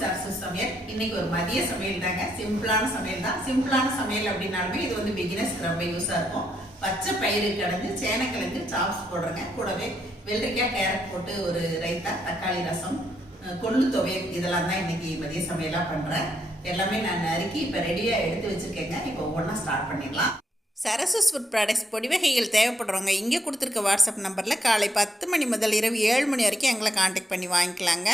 சரசு சமையல் இன்னைக்கு ஒரு மதிய சமையல் தாங்க சிம்பிளான சமையல் தான். சிம்பிளான சமையல் அப்படின்னாலுமே இது வந்து பிகினர்ஸ்க்கு ரொம்ப யூஸாக இருக்கும். பச்சை பயிறு கடைஞ்சு சேனக்கிழங்கு சாப்ஸ் போடுறேங்க. கூடவே வெள்ளரிக்காய் கேரட் போட்டு ஒரு ரைத்தா தக்காளி ரசம் கொள்ளு துவையல் இதெல்லாம் தான் இன்னைக்கு மதிய சமையலாக பண்ணுறேன் எல்லாமே நான் நறுக்கி இப்போ ரெடியாக எடுத்து வச்சுருக்கேங்க. இப்போ ஒவ்வொன்றா ஸ்டார்ட் பண்ணிடலாம். சரசஸ் ஃபுட் ப்ராடக்ட்ஸ் பொடிவகைகள் தேவைப்படுறவங்க இங்கே கொடுத்துருக்க வாட்ஸ்அப் நம்பரில் காலை பத்து மணி முதல் இரவு ஏழு மணி வரைக்கும் எங்களை காண்டாக்ட் பண்ணி வாங்கிக்கலாங்க.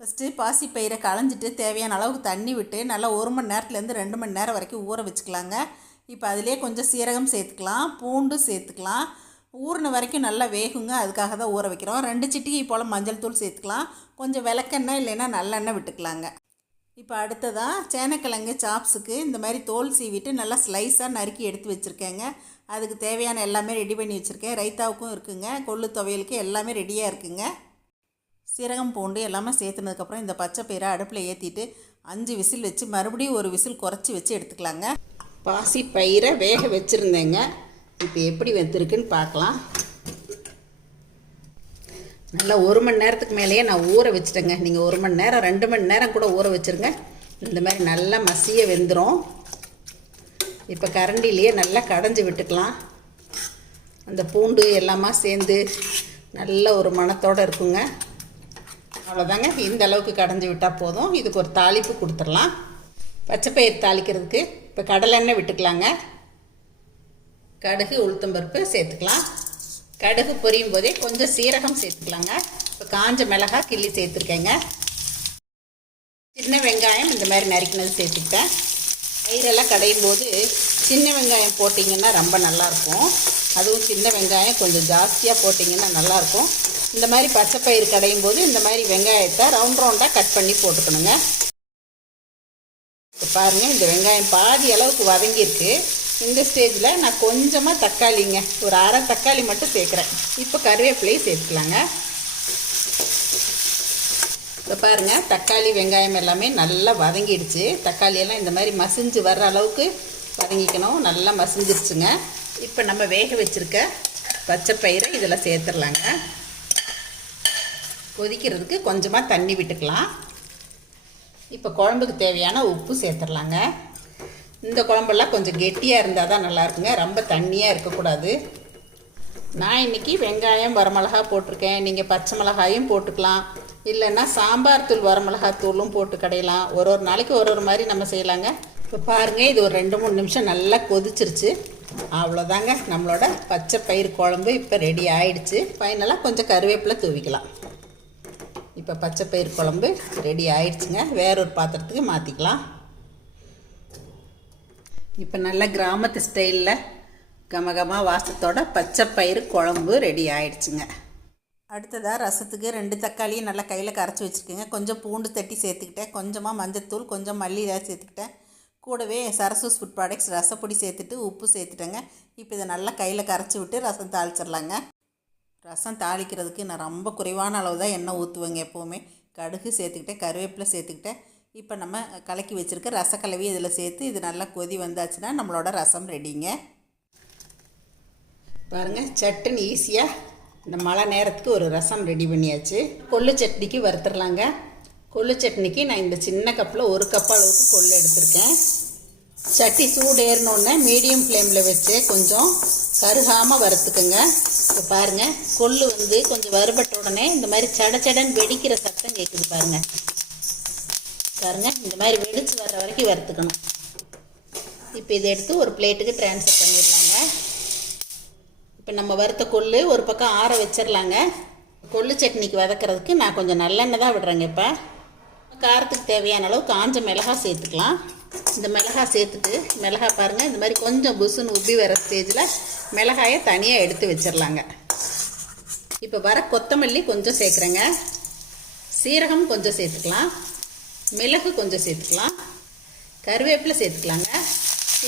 ஃபஸ்ட்டு பாசி பயிரை களைஞ்சிட்டு தேவையான அளவுக்கு தண்ணி விட்டு நல்லா ஒரு மணி நேரத்துலேருந்து ரெண்டு மணி நேரம் வரைக்கும் ஊற வச்சுக்கலாங்க. இப்போ அதிலே கொஞ்சம் சீரகம் சேர்த்துக்கலாம் பூண்டு சேர்த்துக்கலாம். ஊறின வரைக்கும் நல்லா வேகுங்க அதுக்காக தான் ஊற வைக்கிறோம். ரெண்டு சிட்டிகை போல் மஞ்சள் தூள் சேர்த்துக்கலாம். கொஞ்சம் விளக்கெண்ணெய் இல்லைன்னா நல்லெண்ணெய் விட்டுக்கலாங்க. இப்போ அடுத்ததாக சேனக்கிழங்கு சாப்ஸுக்கு இந்த மாதிரி தோல் சீவிட்டு நல்லா ஸ்லைஸாக நறுக்கி எடுத்து வச்சுருக்கேங்க. அதுக்கு தேவையான எல்லாமே ரெடி பண்ணி வச்சுருக்கேன். ரைத்தாவுக்கும் இருக்குங்க கொள்ளு துவையலுக்கு எல்லாமே ரெடியாக இருக்குங்க. சீரகம் பூண்டு எல்லாமே சேர்த்துனதுக்கப்புறம் இந்த பச்சை பயிரை அடுப்பில் ஏற்றிட்டு அஞ்சு விசில் வச்சு மறுபடியும் ஒரு விசில் குறைச்சி வச்சு எடுத்துக்கலாங்க. பாசி பயிரை வேக வச்சுருந்தேங்க. இப்போ எப்படி வெந்திருக்குன்னு பார்க்கலாம். நல்லா ஒரு மணி நேரத்துக்கு மேலேயே நான் ஊற வச்சுட்டேங்க. நீங்கள் ஒரு மணி நேரம் ரெண்டு மணி நேரம் கூட ஊற வச்சுருங்க. இந்த மாதிரி நல்லா மசிய வெந்துடும் இப்போ கரண்டிலேயே நல்லா கடைஞ்சி விட்டுக்கலாம். அந்த பூண்டு எல்லாமா சேர்ந்து நல்ல ஒரு மணத்தோடு இருக்குங்க. அவ்வளோதாங்க இந்த அளவுக்கு கடைஞ்சி விட்டால் போதும். இதுக்கு ஒரு தாளிப்பு கொடுத்துடலாம். பச்சைப்பயிர் தாளிக்கிறதுக்கு இப்போ கடலெண்ணெய் விட்டுக்கலாங்க. கடுகு உளுத்தம்பருப்பு சேர்த்துக்கலாம். கடுகு பொரியும் போதே கொஞ்சம் சீரகம் சேர்த்துக்கலாங்க. இப்போ காஞ்ச மிளகா கிள்ளி சேர்த்துருக்கேங்க. சின்ன வெங்காயம் இந்த மாதிரி நறுக்கினது சேர்த்துக்கிட்டேன். பயிரெல்லாம் கடையும் போது சின்ன வெங்காயம் போட்டிங்கன்னா ரொம்ப நல்லாயிருக்கும். அதுவும் சின்ன வெங்காயம் கொஞ்சம் ஜாஸ்தியாக போட்டிங்கன்னா நல்லாயிருக்கும். இந்த மாதிரி பச்சை பயிறு கடையும் போது இந்த மாதிரி வெங்காயத்தை ரவுண்ட் ரவுண்டாக கட் பண்ணி போட்டுக்கணுங்க. இப்போ பாருங்கள் இந்த வெங்காயம் பாதி அளவுக்கு வதங்கியிருக்கு. இந்த ஸ்டேஜில் நான் கொஞ்சமாக தக்காளிங்க ஒரு அரை தக்காளி மட்டும் சேர்க்குறேன். இப்போ கருவேப்பிலையும் சேர்த்துக்கலாங்க. இப்போ பாருங்கள் தக்காளி வெங்காயம் எல்லாமே நல்லா வதங்கிடுச்சு. தக்காளியெல்லாம் இந்த மாதிரி மசிஞ்சு வர்ற அளவுக்கு வதங்கிக்கணும். நல்லா மசிஞ்சிருச்சுங்க. இப்போ நம்ம வேக வச்சுருக்க பச்சை பயிரை இதில் சேர்த்துடலாங்க. கொதிக்கிறதுக்கு கொஞ்சமாக தண்ணி விட்டுக்கலாம். இப்போ குழம்புக்கு தேவையான உப்பு சேர்த்துடலாங்க. இந்த குழம்பெல்லாம் கொஞ்சம் கெட்டியாக இருந்தால் தான் நல்லாயிருக்குங்க ரொம்ப தண்ணியாக இருக்கக்கூடாது. நான் இன்றைக்கி வெங்காயம் வரமிளகா போட்டிருக்கேன். நீங்கள் பச்சை மிளகாயும் போட்டுக்கலாம். இல்லைன்னா சாம்பார் தூள் வரமிளகா தூளும் போட்டு கடையலாம். ஒரு ஒரு நாளைக்கு ஒரு ஒரு மாதிரி நம்ம செய்யலாங்க. இப்போ பாருங்கள் இது ஒரு ரெண்டு மூணு நிமிஷம் நல்லா கொதிச்சிருச்சு. அவ்வளோதாங்க நம்மளோட பச்சை பயிர் குழம்பு இப்போ ரெடி ஆயிடுச்சு. ஃபைனலாக கொஞ்சம் கருவேப்பிலை தூவிக்கலாம். இப்போ பச்சை பயிர் குழம்பு ரெடி ஆயிடுச்சுங்க. வேறொரு பாத்திரத்துக்கு மாற்றிக்கலாம் இப்போ நல்ல கிராமத்து ஸ்டைலில் கமகமாக வாசத்தோட பச்சை பயிறு குழம்பு ரெடி ஆயிடுச்சுங்க. அடுத்ததாக ரசத்துக்கு ரெண்டு தக்காளியும் நல்லா கையில் கரைச்சி வச்சுருக்கேங்க. கொஞ்சம் பூண்டு தட்டி சேர்த்துக்கிட்டேன். கொஞ்சமாக மஞ்சத்தூள் கொஞ்சம் மல்லி சேர்த்துக்கிட்டேன். கூடவே சரசூஸ் ஃபுட் ப்ராடக்ட்ஸ் ரசப்பொடி சேர்த்துட்டு உப்பு சேர்த்துட்டேங்க. இப்போ இதை நல்லா கையில் கரைச்சி விட்டு ரசம் தாளிச்சிடலாங்க. ரசம் தாளிக்கிறதுக்கு நான் ரொம்ப குறைவான அளவு தான் எண்ணெய் ஊற்றுவேங்க எப்போவுமே. கடுகு சேர்த்துக்கிட்டேன் கருவேப்பிலை சேர்த்துக்கிட்டேன். இப்போ நம்ம கலக்கி வச்சுருக்க ரசக்கலவி இதில் சேர்த்து இது நல்லா கொதி வந்தாச்சுன்னா நம்மளோட ரசம் ரெடிங்க. பாருங்கள் சட்டுன்னு ஈஸியாக இந்த மழை நேரத்துக்கு ஒரு ரசம் ரெடி பண்ணியாச்சு. கொள்ளு சட்னிக்கு வறுத்துடலாங்க. கொள்ளு சட்னிக்கு நான் இந்த சின்ன கப்பில் ஒரு கப் அளவுக்கு கொள்ளு எடுத்திருக்கேன். சட்டி சூடு ஏறினோடனே மீடியம் ஃப்ளேமில் வச்சு கொஞ்சம் கருகாமல் வறுத்துக்குங்க இப்போ பாருங்கள் கொள்ளு வந்து கொஞ்சம் வறுபட்ட உடனே இந்த மாதிரி சட வெடிக்கிற சத்தம் கேட்குது பாருங்கள் பாருங்கள் இந்த மாதிரி வெடிச்சு வர்ற வரைக்கும் வறுத்துக்கணும். இப்போ இதை எடுத்து ஒரு பிளேட்டுக்கு ட்ரான்ஸ்ஃபர் பண்ணிடலாங்க. இப்போ நம்ம வறுத்த கொள்ளு ஒரு பக்கம் ஆற வச்சிடலாங்க. கொள்ளு சட்னிக்கு வதக்கிறதுக்கு நான் கொஞ்சம் நல்லெண்ணெய் தான் விடுறேங்க இப்போ. காரத்துக்கு தேவையான அளவு காஞ்ச மிளகாய் சேர்த்துக்கலாம். இந்த மிளகாய் சேர்த்துட்டு மிளகாய் பாருங்கள் இந்த மாதிரி கொஞ்சம் புசுன்னு உப்பி வர ஸ்டேஜில் மிளகாயை தனியாக எடுத்து வச்சிடலாங்க. இப்போ வர கொத்தமல்லி கொஞ்சம் சேர்க்குறேங்க. சீரகம் கொஞ்சம் சேர்த்துக்கலாம். மிளகு கொஞ்சம் சேர்த்துக்கலாம். கருவேப்பிலை சேர்த்துக்கலாங்க.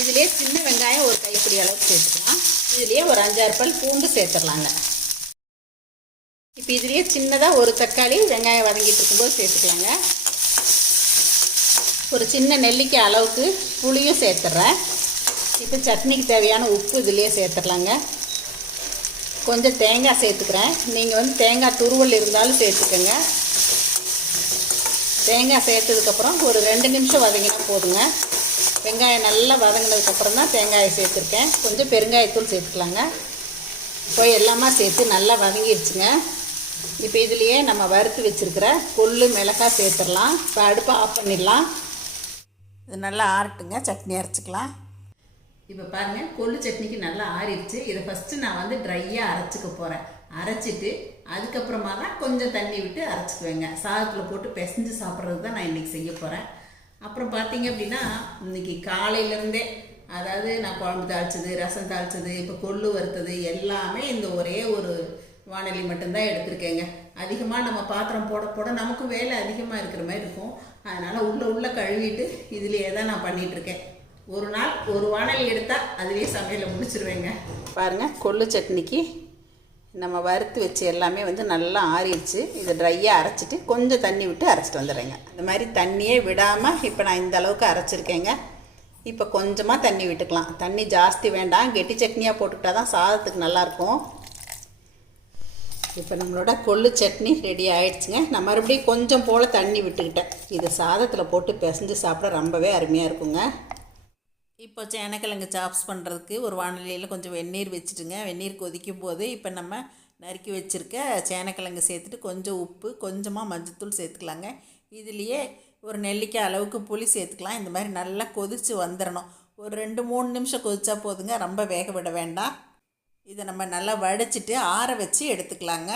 இதுலேயே சின்ன வெங்காயம் ஒரு கைப்பிடி அளவுக்கு சேர்த்துக்கலாம். இதுலேயே ஒரு அஞ்சாறு பல் பூண்டு சேர்த்துடலாங்க. இப்போ இதுலேயே சின்னதாக ஒரு தக்காளி வெங்காயம் வதங்கிட்டு இருக்கும்போது சேர்த்துக்கலாங்க. ஒரு சின்ன நெல்லிக்காய் அளவுக்கு புளியும் சேர்த்துட்றேன். இப்போ சட்னிக்கு தேவையான உப்பு இதுலேயே சேர்த்துடலாங்க. கொஞ்சம் தேங்காய் சேர்த்துக்கிறேன். நீங்கள் வந்து தேங்காய் துருவல் இருந்தாலும் சேர்த்துக்கோங்க. தேங்காய் சேர்த்ததுக்கப்புறம் ஒரு ரெண்டு நிமிஷம் வதங்கினா போதுங்க. வெங்காயம் நல்லா வதங்கினதுக்கப்புறம் தான் தேங்காயை சேர்த்துருக்கேன். கொஞ்சம் பெருங்காயத்தூள் சேர்த்துக்கலாங்க. போய் எல்லாமே சேர்த்து நல்லா வதங்கிடுச்சுங்க இப்போ இதுலேயே நம்ம வறுத்து வச்சுருக்கிற கொள்ளு மிளகாய் சேர்த்துடலாம். இப்போ அடுப்பை ஆஃப் பண்ணிடலாம். இது நல்லா ஆறட்டுங்க. சட்னி அரைச்சிக்கலாம். இப்போ பாருங்கள் கொள்ளு சட்னிக்கு நல்லா ஆறிடுச்சு. இதை ஃபஸ்ட்டு நான் வந்து ட்ரையாக அரைச்சிக்க போகிறேன் அரைச்சிட்டு அதுக்கப்புறமா தான் கொஞ்சம் தண்ணி விட்டு அரைச்சிக்குவேங்க. சாதத்தில் போட்டு பிசைஞ்சு சாப்பிட்றது தான் நான் இன்றைக்கி செய்ய போகிறேன் அப்புறம் பார்த்தீங்க அப்படின்னா இன்றைக்கி காலையிலேருந்தே அதாவது நான் குழம்பு தாளித்தது ரசம் தாளித்தது இப்போ கொள்ளு வறுத்தது எல்லாமே இந்த ஒரே ஒரு வானொலி மட்டும்தான் எடுத்திருக்கேங்க. அதிகமாக நம்ம பாத்திரம் போட போட நமக்கும் வேலை அதிகமாக இருக்கிற மாதிரி இருக்கும். அதனால் உள்ளே உள்ளே கழுவிட்டு இதுலேயே தான் நான் பண்ணிகிட்ருக்கேன் ஒரு நாள் ஒரு வானொலி எடுத்தால் அதுலேயே சமையலை முடிச்சிருவேங்க. பாருங்கள் கொள்ளு சட்னிக்கு நம்ம வறுத்து வச்சு எல்லாமே வந்து நல்லா ஆறிடுச்சு. இதை ட்ரையாக அரைச்சிட்டு கொஞ்சம் தண்ணி விட்டு அரைச்சிட்டு வந்துடுறேங்க. அந்த மாதிரி தண்ணியே விடாமல் இப்போ நான் இந்த அளவுக்கு அரைச்சிருக்கேங்க. இப்போ கொஞ்சமாக தண்ணி விட்டுக்கலாம். தண்ணி ஜாஸ்தி வேண்டாம். கெட்டி சட்னியாக போட்டுக்கிட்டா தான் சாதத்துக்கு நல்லாயிருக்கும் இப்போ நம்மளோட கொள்ளு சட்னி ரெடி ஆயிடுச்சுங்க. நான் மறுபடியும் கொஞ்சம் போல் தண்ணி விட்டுக்கிட்டேன். இது சாதத்தில் போட்டு பிசைஞ்சு சாப்பிட ரொம்பவே அருமையாக இருக்குங்க. இப்போ சேனக்கிழங்கு சாப்ஸ் பண்ணுறதுக்கு ஒரு வானிலையில் கொஞ்சம் வெந்நீர் வச்சுட்டுங்க. வெந்நீர் கொதிக்கும் போது இப்போ நம்ம நறுக்கி வச்சுருக்க சேனக்கிழங்கு சேர்த்துட்டு கொஞ்சம் உப்பு கொஞ்சமாக மஞ்சத்தூள் சேர்த்துக்கலாங்க. இதுலேயே ஒரு நெல்லிக்காய் அளவுக்கு புளி சேர்த்துக்கலாம். இந்த மாதிரி நல்லா கொதித்து வந்துடணும் ஒரு ரெண்டு மூணு நிமிஷம் கொதிச்சா போதுங்க. ரொம்ப வேக விட வேண்டாம். இதை நம்ம நல்லா வடிச்சிட்டு ஆற வச்சு எடுத்துக்கலாங்க.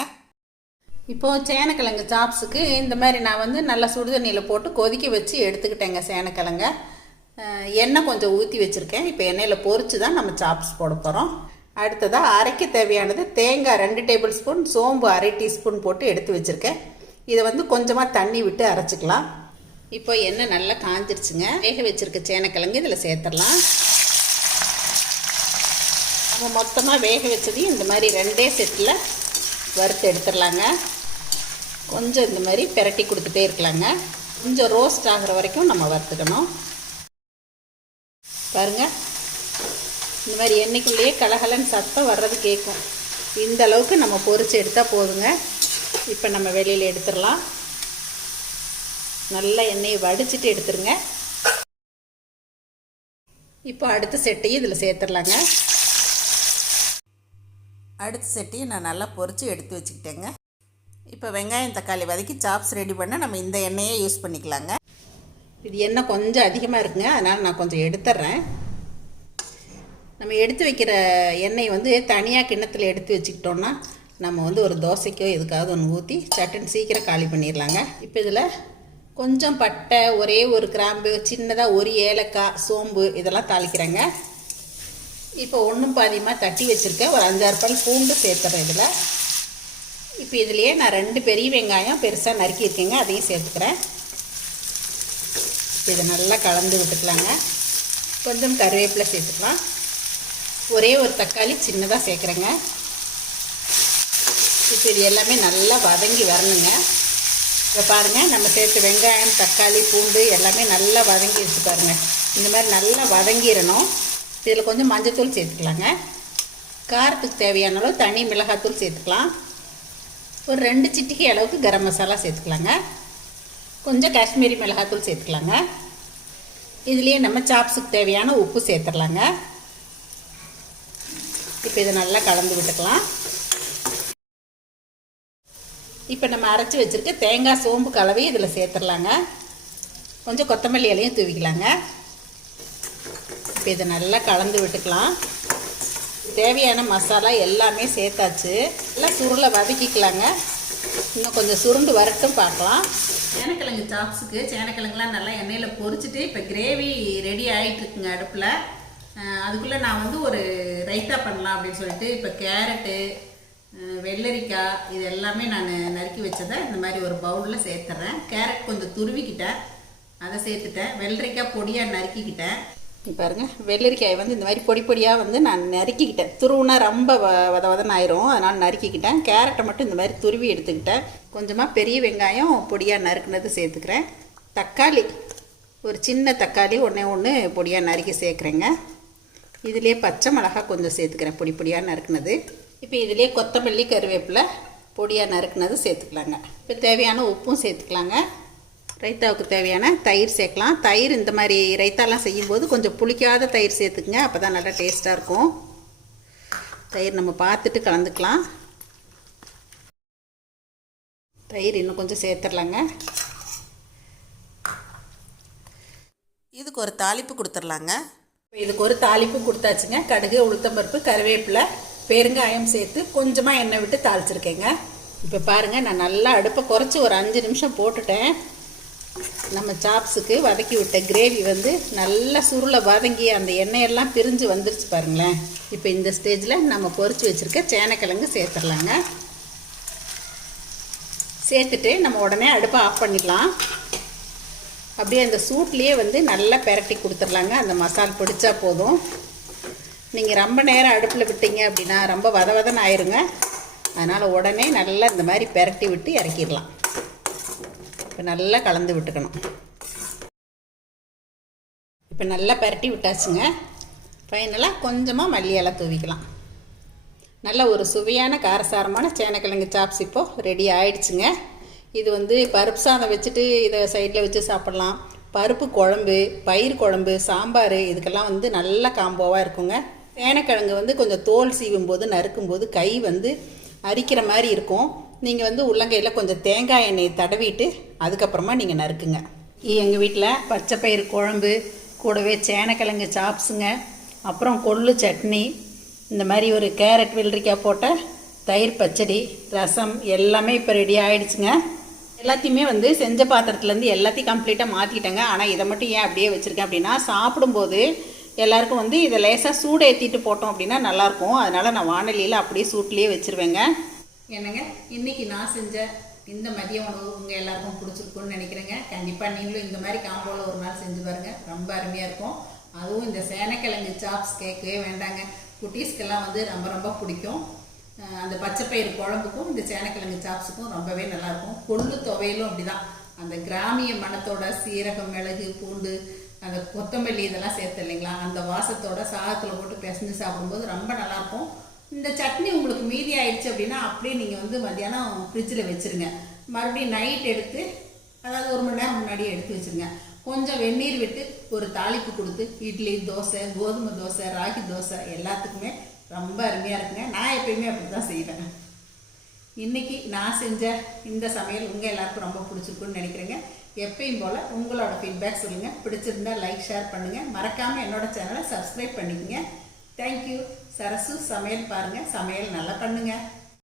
இப்போது சேனக்கிழங்கு சாப்ஸுக்கு இந்த மாதிரி நான் வந்து நல்லா சுடுதண்ணியில் போட்டு கொதிக்க வச்சு எடுத்துக்கிட்டேங்க சேனக்கிழங்க. எண்ணெய் கொஞ்சம் ஊற்றி வச்சுருக்கேன். இப்போ எண்ணெயில் பொறிச்சு தான் நம்ம சாப்ஸ் போட போகிறோம் அடுத்ததாக அரைக்க தேவையானது தேங்காய் ரெண்டு டேபிள் ஸ்பூன் சோம்பு அரை டீஸ்பூன் போட்டு எடுத்து வச்சுருக்கேன். இதை வந்து கொஞ்சமாக தண்ணி விட்டு அரைச்சிக்கலாம். இப்போ எண்ணெய் நல்லா காஞ்சிருச்சுங்க. வேக வச்சுருக்க சேனக்கிழங்கு இதில் சேர்த்துடலாம். நம்ம மொத்தமாக வேக வச்சதையும் இந்த மாதிரி ரெண்டே செட்டில் வறுத்து எடுத்துடலாங்க. கொஞ்சம் இந்த மாதிரி பிரட்டி கொடுத்துட்டே இருக்கலாங்க. கொஞ்சம் ரோஸ்ட் ஆகிற வரைக்கும் நம்ம வறுத்துக்கணும். பாருங்கள் இந்த மாதிரி எண்ணெய்க்குள்ளேயே கலகலன்னு சத்தம் வர்றது கேட்கும் இந்த அளவுக்கு நம்ம பொறிச்சு எடுத்தால் போதுங்க. இப்போ நம்ம வெளியில் எடுத்துடலாம். நல்லா எண்ணெயை வடிச்சிட்டு எடுத்துருங்க. இப்போ அடுத்த செட்டையும் இதில் சேர்த்துடலாங்க. அடுத்த சட்டியை நான் நல்லா பொரித்து எடுத்து வச்சுக்கிட்டேங்க. இப்போ வெங்காயம் தக்காளி வதக்கி சாப்ஸ் ரெடி பண்ண நம்ம இந்த எண்ணெயே யூஸ் பண்ணிக்கலாங்க. இது எண்ணெய் கொஞ்சம் அதிகமாக இருக்குங்க. அதனால் நான் கொஞ்சம் எடுத்துட்றேன் நம்ம எடுத்து வைக்கிற எண்ணெய் வந்து தனியாக கிண்ணத்தில் எடுத்து வச்சுக்கிட்டோன்னா நம்ம வந்து ஒரு தோசைக்கோ எதுக்காவது ஒன்று ஊற்றி சட்டுன்னு சீக்கிரம் காலி பண்ணிடலாங்க இப்போ இதில் கொஞ்சம் பட்டை ஒரே ஒரு கிராம்பு சின்னதாக ஒரு ஏலக்காய் சோம்பு இதெல்லாம் தாளிக்கிறேங்க. இப்போ ஒன்றும் பாதியமாக தட்டி வச்சுருக்கேன். ஒரு அஞ்சாறு பல் பூண்டு சேர்த்துறேன் இதில். இப்போ இதுலேயே நான் ரெண்டு பெரிய வெங்காயம் பெருசாக நறுக்கியிருக்கேங்க அதையும் சேர்த்துக்கிறேன். இதை நல்லா கலந்து விட்டுக்கலாங்க. கொஞ்சம் கருவேப்பிலை சேர்த்துக்கலாம். ஒரே ஒரு தக்காளி சின்னதாக சேர்க்குறேங்க. இப்போ இது எல்லாமே நல்லா வதங்கி வரணுங்க. இப்போ பாருங்கள் நம்ம சேர்த்து வெங்காயம் தக்காளி பூண்டு எல்லாமே நல்லா வதங்கிடுச்சு பாருங்கள் இந்த மாதிரி நல்லா வதங்கிடணும். இதில் கொஞ்சம் மஞ்சத்தூள் சேர்த்துக்கலாங்க. காரத்துக்கு தேவையான அளவு தனி மிளகாத்தூள் சேர்த்துக்கலாம். ஒரு ரெண்டு சிட்டிகை அளவுக்கு கரம் மசாலா சேர்த்துக்கலாங்க. கொஞ்சம் காஷ்மீரி மிளகாத்தூள் சேர்த்துக்கலாங்க. இதுலேயே நம்ம சாப்ஸுக்கு தேவையான உப்பு சேர்த்துடலாங்க. இப்போ இதை நல்லா கலந்து விட்டுக்கலாம். இப்போ நம்ம அரைச்சி வச்சுருக்க தேங்காய் சோம்பு கலவையும் இதில் சேர்த்துடலாங்க. கொஞ்சம் கொத்தமல்லி இலையும் தூவிக்கலாங்க. இப்போ இதை நல்லா கலந்து விட்டுக்கலாம். தேவையான மசாலா எல்லாமே சேர்த்தாச்சு. எல்லாம் சுருளை வதக்கிக்கலாங்க. இன்னும் கொஞ்சம் சுருண்டு வரட்டும் பார்க்கலாம். சேனக்கிழங்கு சாப்ஸுக்கு சேனக்கிழங்குலாம் நல்லா எண்ணெயில் பொரிச்சிட்டு இப்போ கிரேவி ரெடி ஆகிட்டுருக்குங்க அடுப்பில். அதுக்குள்ளே நான் வந்து ஒரு ரைத்தா பண்ணலாம் அப்படின்னு சொல்லிட்டு இப்போ கேரட்டு வெள்ளரிக்காய் இது எல்லாமே நான் நறுக்கி வச்சதை இந்த மாதிரி ஒரு பவுலில் சேர்த்துறேன். கேரட் கொஞ்சம் துருவிக்கிட்டேன். அதை சேர்த்துட்டேன். வெள்ளரிக்காய் பொடியாக நறுக்கிக்கிட்டேன். பாருங்க வெள்ளரிக்காய் வந்து இந்த மாதிரி பொடி பொடியாக வந்து நான் நறுக்கிக்கிட்டேன். துருவுனா ரொம்ப வ வத வதன்னு ஆயிரும். அதனால் நறுக்கிக்கிட்டேன். கேரட்டை மட்டும் இந்த மாதிரி துருவி எடுத்துக்கிட்டேன். கொஞ்சமாக பெரிய வெங்காயம் பொடியாக நறுக்குனது சேர்த்துக்கிறேன். தக்காளி ஒரு சின்ன தக்காளி ஒன்றே ஒன்று பொடியாக நறுக்கி சேர்க்குறேங்க. இதுலேயே பச்சை மிளகா கொஞ்சம் சேர்த்துக்கிறேன் பொடி பொடியாக நறுக்குனது. இப்போ இதுலேயே கொத்தமல்லி கருவேப்பிலை பொடியாக நறுக்குனது சேர்த்துக்கலாங்க. இப்போ தேவையான உப்பும் சேர்த்துக்கலாங்க. ரைத்தாவுக்கு தேவையான தயிர் சேர்க்கலாம். தயிர் இந்த மாதிரி ரைத்தாலாம் செய்யும்போது கொஞ்சம் புளிக்காத தயிர் சேர்த்துக்குங்க. அப்போ தான் நல்லா டேஸ்ட்டாக இருக்கும். தயிர் நம்ம பார்த்துட்டு கலந்துக்கலாம். தயிர் இன்னும் கொஞ்சம் சேர்த்துடலாங்க. இதுக்கு ஒரு தாளிப்பு கொடுத்துர்லாங்க இதுக்கு ஒரு தாளிப்பு கொடுத்தாச்சுங்க. கடுகு உளுத்தம்பருப்பு கருவேப்பிலை பெருங்காயம் சேர்த்து கொஞ்சமாக எண்ணெய் விட்டு தாளிச்சிருக்கேங்க. இப்போ பாருங்கள் நான் நல்லா அடுப்பை குறைச்சி ஒரு அஞ்சு நிமிஷம் போட்டுட்டேன். நம்ம சாப்ஸுக்கு வதக்கி விட்ட கிரேவி வந்து நல்லா சுருளை வதங்கி அந்த எண்ணெயெல்லாம் பிரிஞ்சு வந்துருச்சு பாருங்களேன். இப்போ இந்த ஸ்டேஜில் நம்ம பொறிச்சு வச்சுருக்க சேனக்கிழங்கு சேர்த்துடலாங்க. சேர்த்துட்டு நம்ம உடனே அடுப்பை ஆஃப் பண்ணிடலாம். அப்படியே அந்த சூட்லேயே வந்து நல்லா பெரட்டி கொடுத்துர்லாங்க அந்த மசால் பிடிச்சா போதும். நீங்கள் ரொம்ப நேரம் அடுப்பில் விட்டீங்க அப்படின்னா ரொம்ப வத வதன்னு ஆயிருங்க. அதனால் உடனே நல்லா இந்த மாதிரி பெரட்டி விட்டு இறக்கிடலாம். இப்போ நல்லா கலந்து விட்டுக்கணும். இப்போ நல்லா பரட்டி விட்டாச்சுங்க. ஃபைனலாக கொஞ்சமாக மல்லி தூவிக்கலாம். நல்ல ஒரு சுவையான காரசாரமான சேனக்கிழங்கு சாப்ஸ் இப்போது ரெடி ஆயிடுச்சுங்க. இது வந்து பருப்பு சாதம் வச்சுட்டு இதை சைடில் வச்சு சாப்பிட்லாம். பருப்பு குழம்பு பயிர் குழம்பு சாம்பார் இதுக்கெல்லாம் வந்து நல்ல காம்போவாக இருக்குங்க. சேனக்கிழங்கு வந்து கொஞ்சம் தோல் சீவும் போது நறுக்கும் போது கை வந்து அரிக்கிற மாதிரி இருக்கும். நீங்கள் வந்து உள்ளங்கையில் கொஞ்சம் தேங்காய் எண்ணெய் தடவிட்டு அதுக்கப்புறமா நீங்கள் நறுக்குங்க. எங்கள் வீட்டில் பச்சை பயிறு குழம்பு கூடவே சேனக்கிழங்கு சாப்ஸுங்க அப்புறம் கொள்ளு சட்னி இந்த மாதிரி ஒரு கேரட் வெள்ளரிக்காய் போட்ட தயிர் பச்சடி ரசம் எல்லாமே இப்போ ரெடி ஆகிடுச்சுங்க எல்லாத்தையுமே வந்து செஞ்ச பாத்திரத்துலேருந்து எல்லாத்தையும் கம்ப்ளீட்டாக மாற்றிட்டேங்க ஆனால் இதை மட்டும் ஏன் அப்படியே வச்சுருக்கேன் அப்படின்னா சாப்பிடும்போது எல்லாருக்கும் வந்து இதை லேசாக சூடு ஏற்றிட்டு போட்டோம் அப்படின்னா நல்லாயிருக்கும் அதனால் நான் வானொலியில் அப்படியே சூட்லேயே வச்சுருவேங்க. என்னங்க? இன்னைக்கு நான் செஞ்ச இந்த மதிய உணவு உங்கள் எல்லாருக்கும் பிடிச்சிருக்குன்னு நினைக்கிறேங்க. கண்டிப்பாக நீங்களும் இந்த மாதிரி காம்போவில் ஒரு நாள் செஞ்சு பாருங்கள் ரொம்ப அருமையாக இருக்கும். அதுவும் இந்த சேனக்கிழங்கு சாப்ஸ் கேட்கவே வேண்டாங்க. குட்டீஸ்க்கெல்லாம் வந்து ரொம்ப ரொம்ப பிடிக்கும். அந்த பச்சைப்பயிறு குழம்புக்கும் இந்த சேனக்கிழங்கு சாப்ஸுக்கும் ரொம்பவே நல்லாயிருக்கும். கொள்ளு துவையலும் அப்படிதான். அந்த கிராமிய மணத்தோட சீரகம் மிளகு பூண்டு அந்த கொத்தமல்லி இதெல்லாம் சேர்த்து இல்லைங்களா? அந்த வாசத்தோட சாதத்தில் போட்டு பிசைஞ்சு சாப்பிடும்போது ரொம்ப நல்லாயிருக்கும். இந்த சட்னி உங்களுக்கு மீதி ஆயிடுச்சு அப்படின்னா அப்படியே நீங்கள் வந்து மத்தியானம் ஃப்ரிட்ஜில் வச்சுருங்க. மறுபடியும் நைட் எடுத்து அதாவது ஒரு மணி நேரம் முன்னாடியே எடுத்து வச்சுருங்க. கொஞ்சம் வெந்நீர் விட்டு ஒரு தாளிப்பு கொடுத்து இட்லி தோசை கோதுமை தோசை ராகி தோசை எல்லாத்துக்குமே ரொம்ப அருமையாக இருக்குங்க. நான் எப்பயுமே அப்படி தான் செய்வேன். இன்னைக்கு நான் செஞ்ச இந்த சமையல் உங்கள் எல்லாருக்கும் ரொம்ப பிடிச்சிருக்குன்னு நினைக்கிறேங்க. எப்பயும் போல் உங்களோட ஃபீட்பேக் சொல்லுங்கள் பிடிச்சிருந்தா லைக் ஷேர் பண்ணுங்கள் மறக்காமல் என்னோடய சேனலை சப்ஸ்கிரைப் பண்ணிக்கங்க. தேங்க்யூ சரசு சமையல் பாருங்கள் சமையல் நல்லா பண்ணுங்கள்